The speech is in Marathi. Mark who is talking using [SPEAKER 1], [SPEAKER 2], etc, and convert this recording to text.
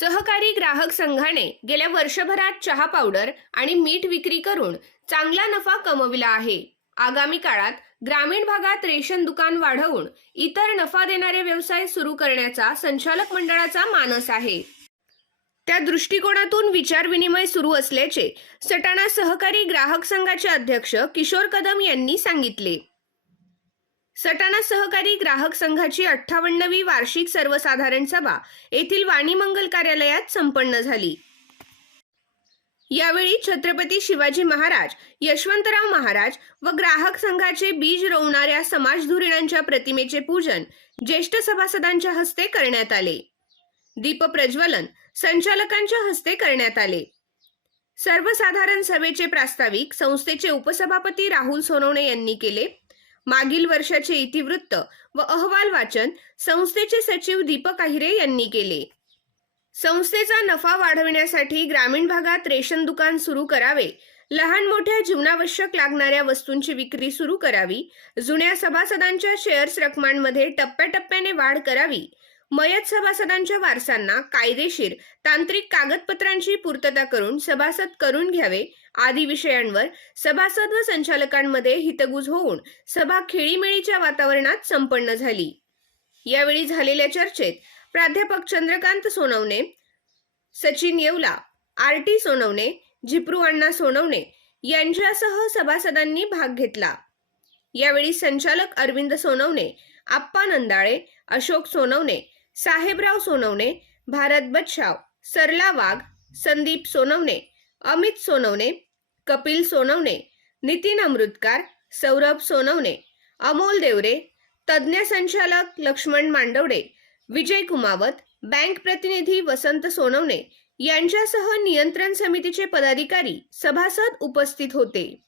[SPEAKER 1] सहकारी ग्राहक संघाने गेल्या वर्षभरात चहा पावडर आणि मीठ विक्री करून चांगला नफा कमविला आहे. आगामी काळात ग्रामीण भागात रेशन दुकान वाढवून इतर नफा देणारे व्यवसाय सुरू करण्याचा संचालक मंडळाचा मानस आहे. त्या दृष्टिकोनातून विचारविनिमय सुरू असल्याचे सटाणा सहकारी ग्राहक संघाचे अध्यक्ष किशोर कदम यांनी सांगितले. सटाणा सहकारी ग्राहक संघाची अठ्ठावन्नवी वार्षिक सर्वसाधारण सभा येथील वाणी मंगल कार्यालयात संपन्न झाली. यावेळी छत्रपती शिवाजी महाराज यशवंतराव महाराज व ग्राहक संघाचे बीज रोवणाऱ्या समाजधुरीणांच्या प्रतिमेचे पूजन ज्येष्ठ सभासदांच्या हस्ते करण्यात आले. दीप प्रज्वलन संचालकांच्या हस्ते करण्यात आले. सर्वसाधारण सभेचे प्रास्ताविक संस्थेचे उपसभापती राहुल सोनवणे यांनी केले. मागील वर्षाचे इतिवृत्त व अहवाल वाचन संस्थेचे सचिव दीपक आहिरे यांनी केले. संस्थेचा नफा वाढविण्यासाठी ग्रामीण भागात रेशन दुकान सुरू करावे लहान मोठ्या जीवनावश्यक लागणाऱ्या वस्तूंची विक्री सुरू करावी जुन्या सभासदांच्या शेअर्स रकमांमध्ये टप्प्याटप्प्याने वाढ करावी मयत सभासदांच्या वारसांना कायदेशीर तांत्रिक कागदपत्रांची पूर्तता करून सभासद करून घ्यावे. आदी विषयांवर सभासद व संचालकांमध्ये हितगुज होऊन सभा खेळीमेळीच्या वातावरणात संपन्न झाली. यावेळी झालेल्या चर्चेत प्राध्यापक चंद्रकांत सोनवणे सचिन येवला आर टी सोनवणे झिप्रू अण्णा सोनवणे यांच्यासह सभासदांनी भाग घेतला. यावेळी संचालक अरविंद सोनवणे आप्पा नंदाळे अशोक सोनवणे साहेबराव सोनवणे भारत बच्छाव सरला वाघ संदीप सोनवणे अमित सोनवणे कपिल सोनवणे नितीन अमृतकार सौरभ सोनवणे अमोल देवरे तज्ज्ञ संचालक लक्ष्मण मांडवडे विजय कुमावत बँक प्रतिनिधी वसंत सोनवणे यांच्यासह नियंत्रण समितीचे पदाधिकारी सभासद उपस्थित होते.